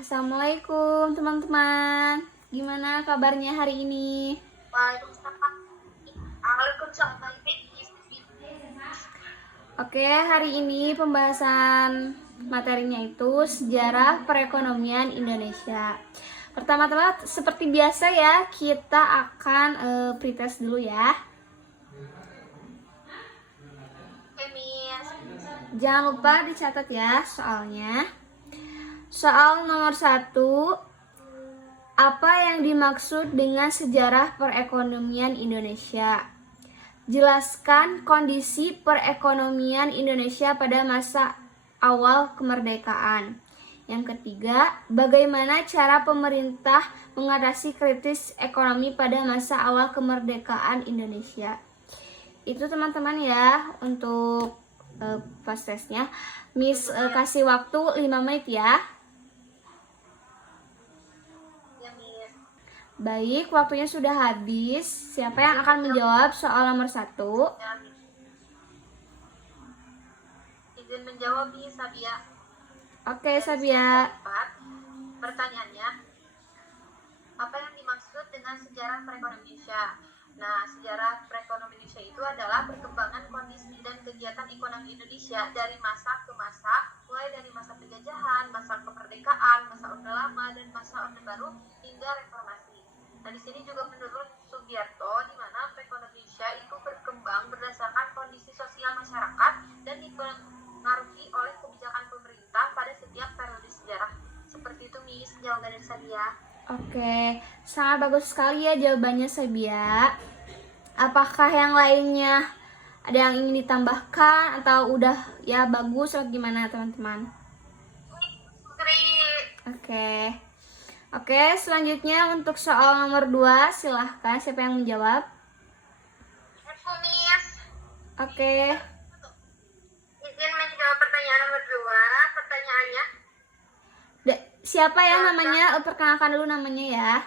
Assalamualaikum teman-teman. Gimana kabarnya hari ini? Waalaikumsalam. Oke, hari ini pembahasan materinya itu sejarah perekonomian Indonesia. Pertama-tama seperti biasa ya, kita akan pretest dulu ya. Jangan lupa dicatat ya soalnya. Soal nomor 1, apa yang dimaksud dengan sejarah perekonomian Indonesia? Jelaskan kondisi perekonomian Indonesia pada masa awal kemerdekaan. Yang ketiga, bagaimana cara pemerintah mengatasi krisis ekonomi pada masa awal kemerdekaan Indonesia. Itu teman-teman ya untuk fast testnya. Miss kasih waktu 5 menit ya. Baik, waktunya sudah habis. Siapa yang akan menjawab soal nomor 1? Izin menjawab nih, Sabia. Oke, Sabia. Pertanyaannya, apa yang dimaksud dengan sejarah perekonomian Indonesia? Nah, sejarah perekonomian Indonesia itu adalah perkembangan kondisi dan kegiatan ekonomi Indonesia dari masa ke masa, mulai dari masa penjajahan, masa kemerdekaan, masa Orde Lama, dan masa Orde Baru hingga reformasi. Nah, di sini juga menurut Sugiarto, di mana perekonomian Indonesia itu berkembang berdasarkan kondisi sosial masyarakat dan dipengaruhi oleh kebijakan pemerintah pada setiap periode sejarah. Seperti itu, Miss, jawaban dari saya. Oke, sangat bagus sekali ya jawabannya Sabia. Apakah yang lainnya ada yang ingin ditambahkan atau udah ya bagus atau gimana teman-teman? Oke, selanjutnya untuk soal nomor 2, silahkan siapa yang menjawab? Miss. Oke. Izin menjawab pertanyaan nomor 2. Pertanyaannya, Siapa ya namanya? Perkenalkan dulu namanya ya.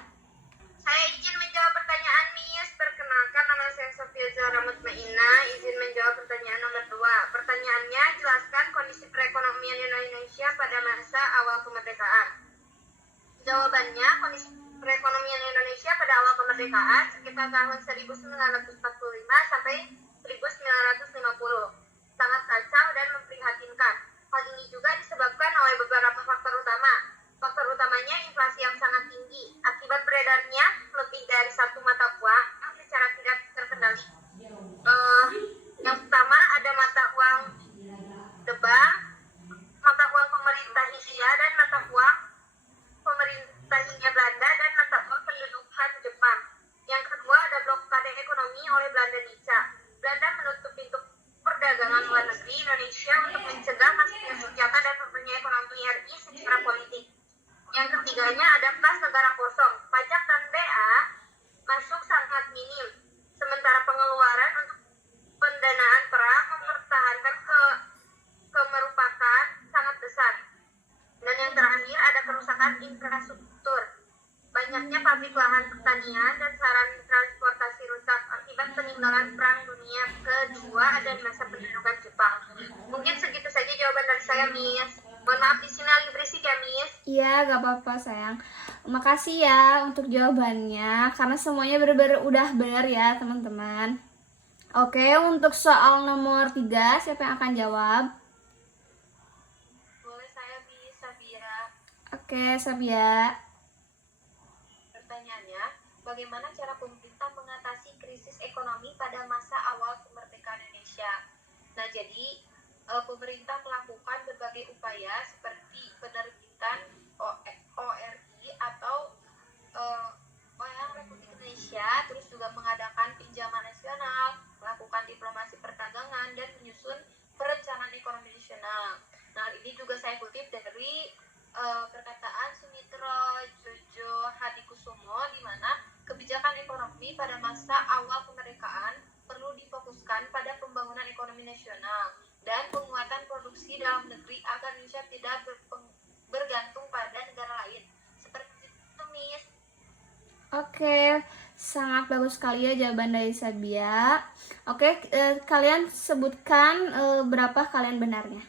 saya izin menjawab pertanyaan, Miss. Perkenalkan, nama saya Sofia Zahra Mutmainah. Izin menjawab pertanyaan nomor 2. Pertanyaannya, jelaskan kondisi perekonomian Indonesia pada masa awal kemerdekaan. Jawabannya, kondisi perekonomian Indonesia pada awal kemerdekaan sekitar tahun 1945 sampai 1950. Sangat kacau dan memprihatinkan. Hal ini juga disebabkan oleh beberapa faktor utama. Faktor utamanya inflasi yang sangat tinggi akibat beredarnya lebih dari satu mata uang secara tidak terkendali. Yang pertama ada mata uang The Bank, mata uang pemerintah Hindia dan mata uang pemerintah Hindia Belanda dan mata uang pendudukan Jepang. Yang kedua ada blokade ekonomi oleh Belanda Nica. Belanda menutup pintu perdagangan luar negeri Indonesia untuk mencegah masuknya senjata dan mempunyai ekonomi RI secara politik. Yang ketiganya ada kas negara kosong. Pajak dan BA masuk sangat minim, sementara pengeluaran untuk pendanaan perang mempertahankan kemerupakan sangat besar. Dan yang terakhir ada kerusakan infrastruktur. Banyaknya pabrik lahan pertanian dan sarana transportasi rusak akibat peninggalan Perang Dunia Kedua dan masa pendudukan Jepang. Mungkin segitu saja jawaban dari saya, Miss. Mohon maaf di sini lagi berisik ya, Miss. Iya, gak apa-apa sayang. Makasih ya untuk jawabannya, karena semuanya benar-benar udah benar ya teman-teman. Oke, untuk soal nomor 3, siapa yang akan jawab? Boleh saya, Miss Sabia. Oke, Sabia. Pertanyaannya, bagaimana cara pemerintah mengatasi krisis ekonomi pada masa awal kemerdekaan Indonesia? Nah, jadi pemerintah melakukan berbagai upaya seperti penerbitan ORI atau Orang Republik Indonesia, terus juga mengadakan pinjaman nasional, melakukan diplomasi perdagangan, dan menyusun perencanaan ekonomi nasional. Nah, ini juga saya kutip dari perkataan Sumitro Jojo Hadikusumo, di mana kebijakan ekonomi pada masa awal kemerdekaan perlu difokuskan pada pembangunan ekonomi nasional dan penguatan produksi dalam negeri agar Indonesia tidak bergantung pada negara lain. Seperti itu, Miss. Oke, sangat bagus sekali ya jawaban dari Sabia. Oke, kalian sebutkan berapa kalian benarnya.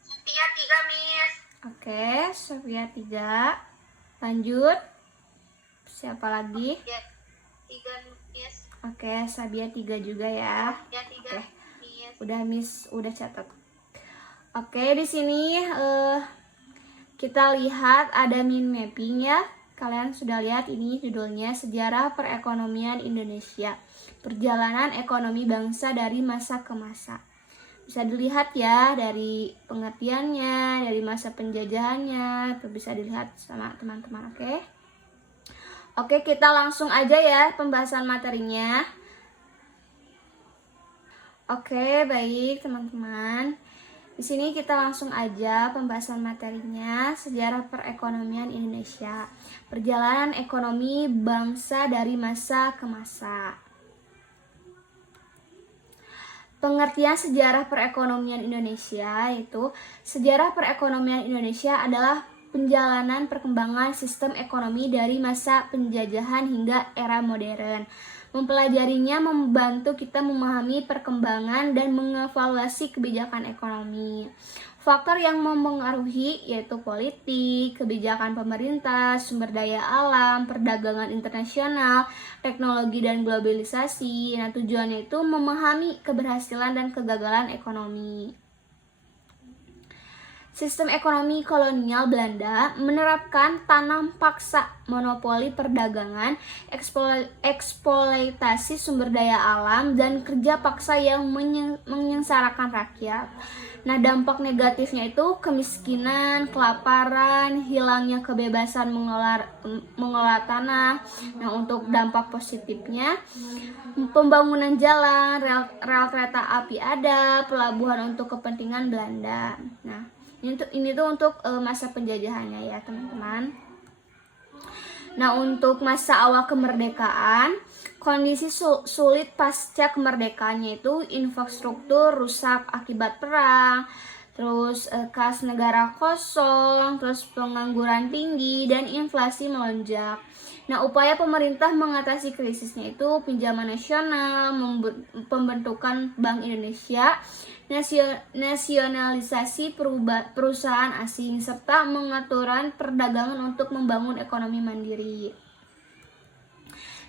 Setia 3, Miss. Oke, Sofia 3. Lanjut. Siapa lagi? Ya, 3 Miss. Oke, Sabia 3 juga ya. Ya, 3 Oke. Miss. Udah Miss, udah catat. Oke, di sini kita lihat ada mind mapping ya. Kalian sudah lihat ini judulnya Sejarah Perekonomian Indonesia. Perjalanan ekonomi bangsa dari masa ke masa. Bisa dilihat ya dari pengertiannya, dari masa penjajahannya, itu bisa dilihat sama teman-teman, oke? Oke, kita langsung aja ya pembahasan materinya. Oke, baik teman-teman. Di sini kita langsung aja pembahasan materinya, Sejarah Perekonomian Indonesia. Perjalanan ekonomi bangsa dari masa ke masa. Pengertian sejarah perekonomian Indonesia yaitu sejarah perekonomian Indonesia adalah penjalanan perkembangan sistem ekonomi dari masa penjajahan hingga era modern. Mempelajarinya membantu kita memahami perkembangan dan mengevaluasi kebijakan ekonomi. Faktor yang mempengaruhi yaitu politik, kebijakan pemerintah, sumber daya alam, perdagangan internasional, teknologi dan globalisasi. Nah, tujuannya itu memahami keberhasilan dan kegagalan ekonomi. Sistem ekonomi kolonial Belanda menerapkan tanam paksa, monopoli perdagangan, eksploitasi sumber daya alam, dan kerja paksa yang menyengsarakan rakyat. Nah, dampak negatifnya itu kemiskinan, kelaparan, hilangnya kebebasan mengelola tanah. Nah, untuk dampak positifnya, pembangunan jalan, rel kereta api ada, pelabuhan untuk kepentingan Belanda. Nah, ini tuh untuk masa penjajahannya ya teman-teman. Nah, untuk masa awal kemerdekaan, kondisi sulit pasca kemerdekaannya itu infrastruktur rusak akibat perang, terus kas negara kosong, terus pengangguran tinggi dan inflasi melonjak. Nah, upaya pemerintah mengatasi krisisnya itu pinjaman nasional, pembentukan Bank Indonesia, nasionalisasi perusahaan asing, serta pengaturan perdagangan untuk membangun ekonomi mandiri.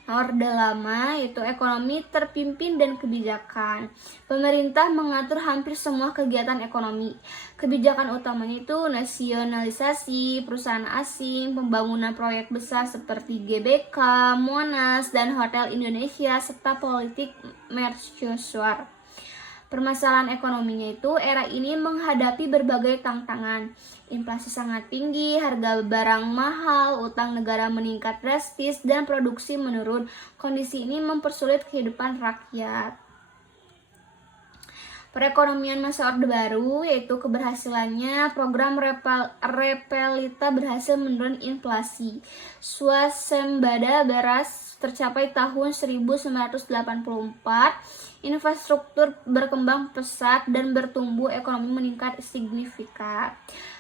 Orde Lama yaitu ekonomi terpimpin dan kebijakan. Pemerintah mengatur hampir semua kegiatan ekonomi. Kebijakan utamanya itu nasionalisasi perusahaan asing, pembangunan proyek besar seperti GBK, Monas, dan Hotel Indonesia, serta politik mercusuar. Permasalahan ekonominya itu era ini menghadapi berbagai tantangan. Inflasi sangat tinggi, harga barang mahal, utang negara meningkat drastis, dan produksi menurun. Kondisi ini mempersulit kehidupan rakyat. Perekonomian masa Orde Baru yaitu keberhasilannya program Repelita berhasil menurunkan inflasi. Swasembada beras tercapai tahun 1984. Infrastruktur berkembang pesat dan bertumbuh, ekonomi meningkat signifikan.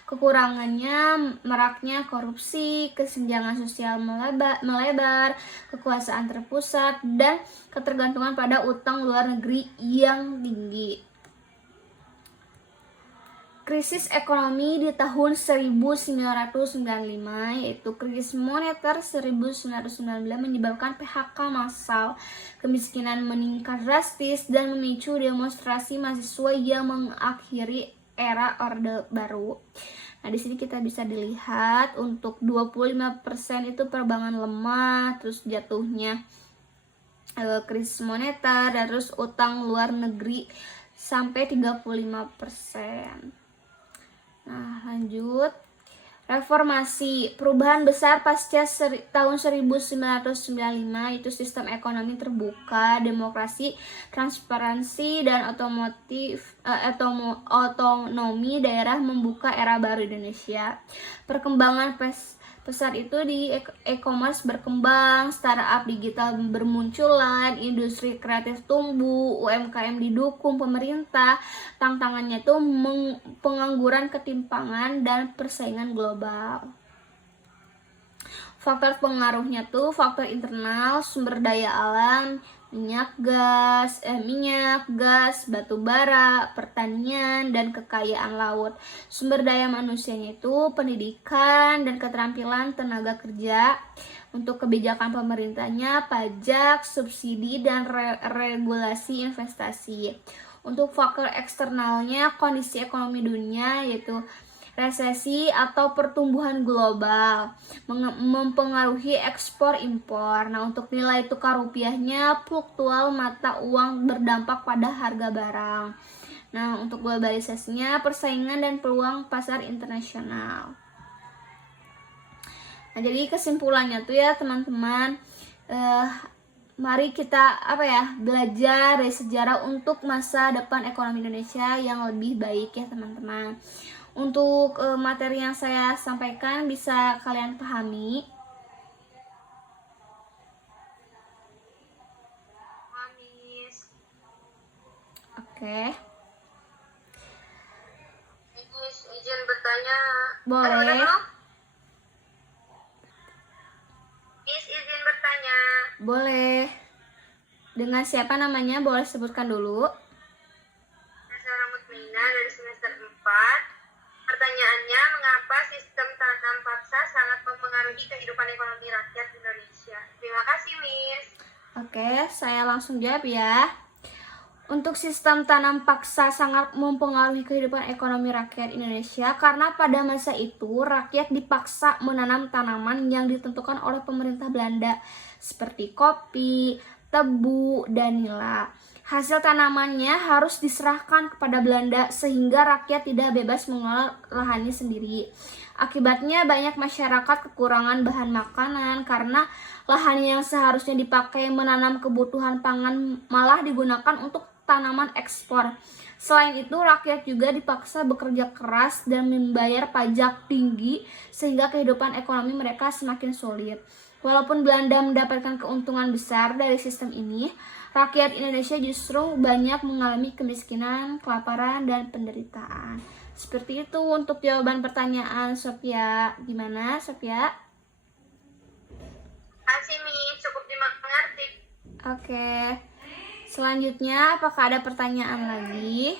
Kekurangannya maraknya korupsi, kesenjangan sosial melebar, kekuasaan terpusat, dan ketergantungan pada utang luar negeri yang tinggi. Krisis ekonomi di tahun 1995 yaitu krisis moneter 1919 menyebabkan PHK massal, kemiskinan meningkat drastis, dan memicu demonstrasi mahasiswa yang mengakhiri era Orde Baru. Nah, di sini kita bisa dilihat untuk 25% itu perbankan lemah, terus jatuhnya krisis moneter, dan terus utang luar negeri sampai 35%. Nah, lanjut. Reformasi, perubahan besar pasca tahun 1995 itu sistem ekonomi terbuka, demokrasi, transparansi, dan otonomi daerah membuka era baru Indonesia. Perkembangan pesat itu di e-commerce berkembang, startup digital bermunculan, industri kreatif tumbuh, UMKM didukung pemerintah. Tantangannya itu pengangguran, ketimpangan, dan persaingan global. Faktor pengaruhnya tuh faktor internal, sumber daya alam, minyak, gas, batu bara, pertanian, dan kekayaan laut. Sumber daya manusianya itu pendidikan dan keterampilan tenaga kerja. Untuk kebijakan pemerintahnya pajak, subsidi, dan regulasi investasi. Untuk faktor eksternalnya kondisi ekonomi dunia, yaitu resesi atau pertumbuhan global mempengaruhi ekspor impor. Nah, untuk nilai tukar rupiahnya fluktual mata uang berdampak pada harga barang. Nah, untuk globalisasinya persaingan dan peluang pasar internasional. Nah, jadi kesimpulannya tuh ya teman-teman, mari kita belajar dari sejarah untuk masa depan ekonomi Indonesia yang lebih baik ya teman-teman. Untuk materi yang saya sampaikan bisa kalian pahami. Oke. Izin bertanya. Boleh. Izin bertanya. Boleh. Dengan siapa namanya? Boleh sebutkan dulu. Zahra Mutmainah dari semester 4. Pertanyaannya, mengapa sistem tanam paksa sangat mempengaruhi kehidupan ekonomi rakyat Indonesia? Terima kasih, Miss. Oke, saya langsung jawab ya. Untuk sistem tanam paksa sangat mempengaruhi kehidupan ekonomi rakyat Indonesia karena pada masa itu rakyat dipaksa menanam tanaman yang ditentukan oleh pemerintah Belanda seperti kopi, tebu, dan nila. Hasil tanamannya harus diserahkan kepada Belanda sehingga rakyat tidak bebas mengelola lahannya sendiri. Akibatnya banyak masyarakat kekurangan bahan makanan karena lahan yang seharusnya dipakai menanam kebutuhan pangan malah digunakan untuk tanaman ekspor. Selain itu, rakyat juga dipaksa bekerja keras dan membayar pajak tinggi sehingga kehidupan ekonomi mereka semakin sulit. Walaupun Belanda mendapatkan keuntungan besar dari sistem ini, rakyat Indonesia justru banyak mengalami kemiskinan, kelaparan, dan penderitaan. Seperti itu untuk jawaban pertanyaan Sophia. Gimana, Sophia? Kasih, Mi. Cukup dimengerti. Oke. Selanjutnya, apakah ada pertanyaan lagi?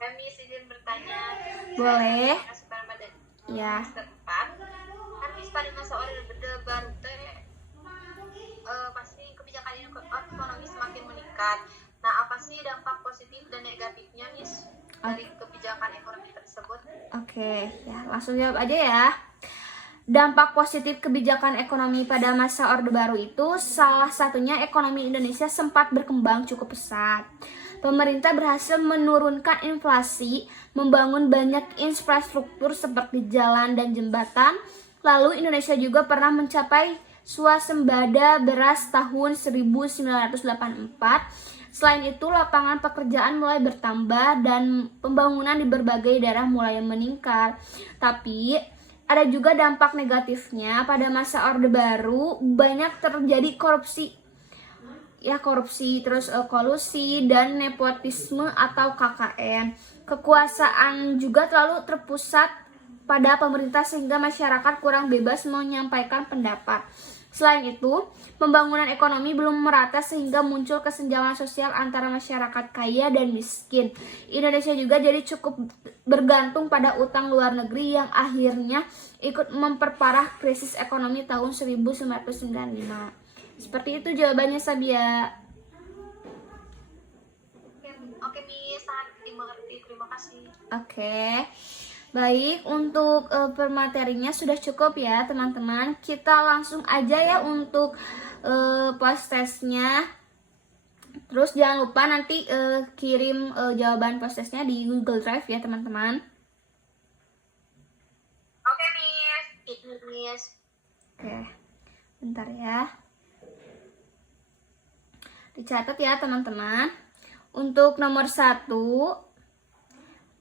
Kami izin bertanya. Boleh. Ya. Kami pada masa Orde Baru pasti kebijakan ekonomi semakin meningkat. Nah, apa sih dampak positif dan negatifnya, Miss, dari kebijakan ekonomi tersebut? Oke, ya langsung jawab aja ya. Dampak positif kebijakan ekonomi pada masa Orde Baru itu salah satunya ekonomi Indonesia sempat berkembang cukup pesat. Pemerintah berhasil menurunkan inflasi, membangun banyak infrastruktur seperti jalan dan jembatan. Lalu Indonesia juga pernah mencapai swasembada beras tahun 1984. Selain itu, lapangan pekerjaan mulai bertambah dan pembangunan di berbagai daerah mulai meningkat. Tapi ada juga dampak negatifnya. Pada masa Orde Baru banyak terjadi korupsi, terus kolusi dan nepotisme atau KKN. Kekuasaan juga terlalu terpusat pada pemerintah sehingga masyarakat kurang bebas menyampaikan pendapat. Selain itu, pembangunan ekonomi belum merata sehingga muncul kesenjangan sosial antara masyarakat kaya dan miskin. Indonesia juga jadi cukup bergantung pada utang luar negeri yang akhirnya ikut memperparah krisis ekonomi tahun 1995. Seperti itu jawabannya, Sabia. Oke, Miss, sangat dimengerti. Terima kasih. Oke. Baik, untuk permaterinya sudah cukup ya teman-teman. Kita langsung aja ya untuk post testnya. Terus jangan lupa nanti kirim jawaban post testnya di Google Drive ya teman-teman. Oke, Miss. Oke, bentar ya. Dicatat ya teman-teman. Untuk nomor 1,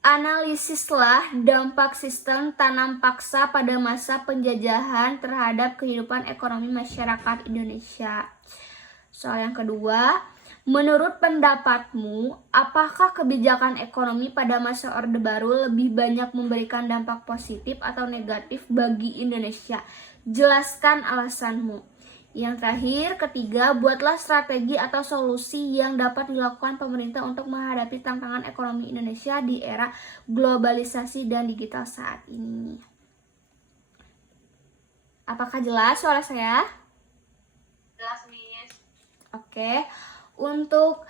analisislah dampak sistem tanam paksa pada masa penjajahan terhadap kehidupan ekonomi masyarakat Indonesia. Soal yang kedua, menurut pendapatmu, apakah kebijakan ekonomi pada masa Orde Baru lebih banyak memberikan dampak positif atau negatif bagi Indonesia? Jelaskan alasanmu. Yang terakhir, ketiga, buatlah strategi atau solusi yang dapat dilakukan pemerintah untuk menghadapi tantangan ekonomi Indonesia di era globalisasi dan digital saat ini. Apakah jelas suara saya? Jelas, Miss. Oke, untuk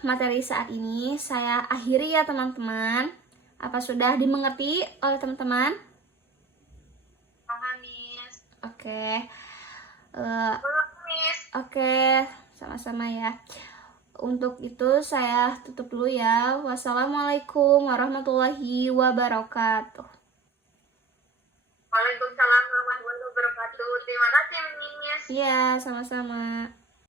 materi saat ini saya akhiri ya teman-teman. Apa sudah dimengerti oleh teman-teman? Paham, Miss. Oke. Miss. Oke, sama-sama ya. Untuk itu saya tutup dulu ya. Wassalamualaikum warahmatullahi wabarakatuh. Waalaikumsalam warahmatullahi wabarakatuh. Terima kasih, Miss. Iya, sama-sama.